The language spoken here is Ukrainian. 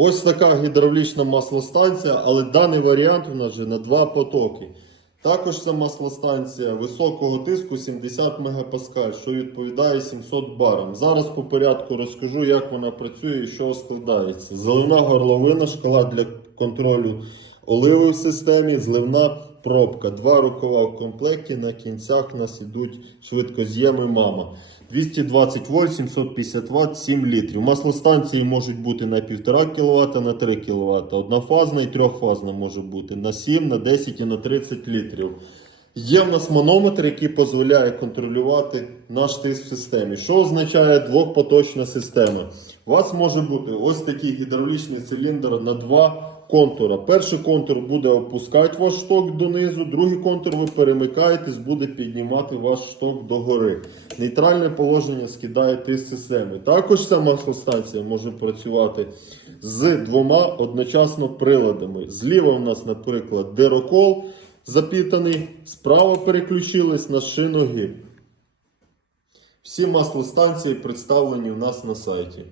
Ось така гідравлічна маслостанція, але даний варіант у нас вже на два потоки. Також це маслостанція високого тиску 70 МПа, що відповідає 700 барам. Зараз по порядку розкажу, як вона працює і що складається. Заливна горловина, шкала для контролю оливи в системі, зливна пробка. Два рукава в комплекті. На кінцях у нас ідуть швидкоз'єми мама. 220 вольт, 750 Вт, 7 літрів. Маслостанції можуть бути на 1,5 кВт, на 3 кВт. Однофазна і трьохфазна може бути на 7, на 10 і на 30 літрів. Є в нас манометр, який дозволяє контролювати наш тиск в системі. Що означає двохпоточна система? У вас може бути ось такий гідравлічний циліндр на два контура. Перший контур буде опускати ваш шток донизу, другий контур ви перемикаєтесь, буде піднімати ваш шток догори. Нейтральне положення скидає тиск системи. Також ця маслостанція може працювати з двома одночасно приладами. Зліва у нас, наприклад, дерокол запітаний, справа переключились на шиногиб. Всі маслостанції представлені у нас на сайті.